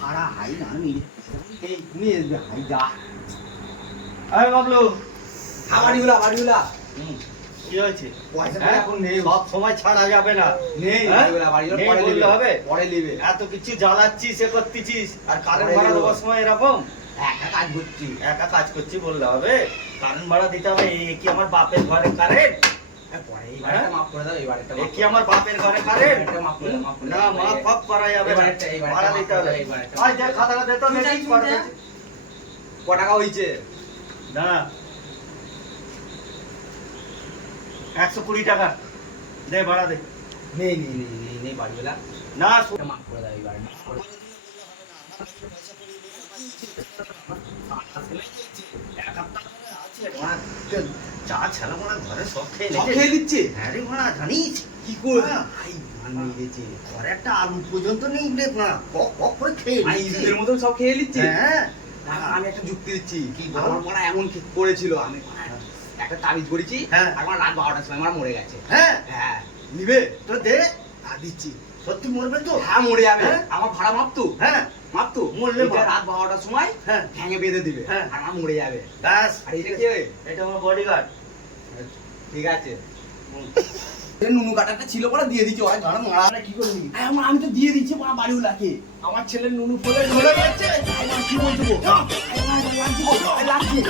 ভাড়া হাই না এই তুমি হাই যা আরে বাবলু বাড়িগুলা বাড়িগুলা কি হয়েছে পয়সা হ্যাঁ? এখন নেই, সব সময় ছাড়া যাবে না নেই হ্যাঁ? বাড়িগুলা নেই পরে বললে নেবে হবে? পরে নেবে। এত কিছু জ্বালাচ্ছিস এ করতেছিস আর কারেন্ট পরে ভাড়া নেবো। দেওয়ার সময় এরকম একা কাজ করছি। একা কাজ করছি বললে হবে কারেন্ট ভাড়া দিতে হবে এ কি আমার বাপের ঘরে কারেন্ট পরে এই বাড়িটা মাফ করে দাও, এই বাড়িটা এ মাফ কি করে আমার দাও। বাপের ঘরে কারেন্ট এই বাড়িটা মাফ করে দাও, মাফ করে না দাও। মা ফাপ করা যাবে এই না বাড়িটা, এই বাড়িটা ভাড়া মাফ দিতে করে হবে দাও, এই বাড়িটা আয় মাফ যা করে দাও। খাতাটা দে তো তুই দেখি যা, কত তুই যা। হয়েছে। ক টাকা হয়েছে? না 120 টাকা দে ভাড়া দে নেই নেই নেই নেই নেই বাড়িগুলা না এটা মাফ করে দাও, এই বাড়িটা মাফ করে দাও। চা ছেলে মনে ঘরে সব খেয়ে সব নিয়েছে। খেয়ে নিচ্ছে? হ্যাঁ রে মা জানিস কি করে? হ্যাঁ। ভাই, ধান নিয়ে গেছে। ঘরে একটা আলু পর্যন্ত নেই রে মা কক কক করে খেয়ে ভাই, নিচ্ছে। ইঁদুরের মতন সব খেয়ে নিচ্ছে? হ্যাঁ দাঁড়া, আমি একটা যুক্তি দিচ্ছি। কি বল? আমার মারা এমন করেছিল, আমি একটা তাবিজ করেছি, হ্যাঁ। আমার রাত 12টার সময় আমার মরে গেছে। হ্যাঁ হ্যাঁ, নিবে? তো দে দিচ্ছি। সত্যি মরবে তো হ্যাঁ, মরে যাবে। হ্যাঁ? আমার ভাড়া মাপতো, হ্যাঁ মাপতো। মরলে এটা মাপ। রাত 12টার সময় হ্যাঁ ঠ্যাঙে বেঁধে দিবে, হ্যাঁ। আর আমার মরে যাবে। ব্যাস আর এটা কি? এটা আমার বডিগার্ড ঠিক আছে। নুনু কাটাটা ছিল বলে দিয়ে দিচ্ছি, ওরা ঘরে মারা কি করবি? আমি তো দিয়ে দিচ্ছি মা বাড়িওয়ালাকে। আমার ছেলে নুনু ফলে ধরে যাচ্ছে, কি বলছো? লাগছে।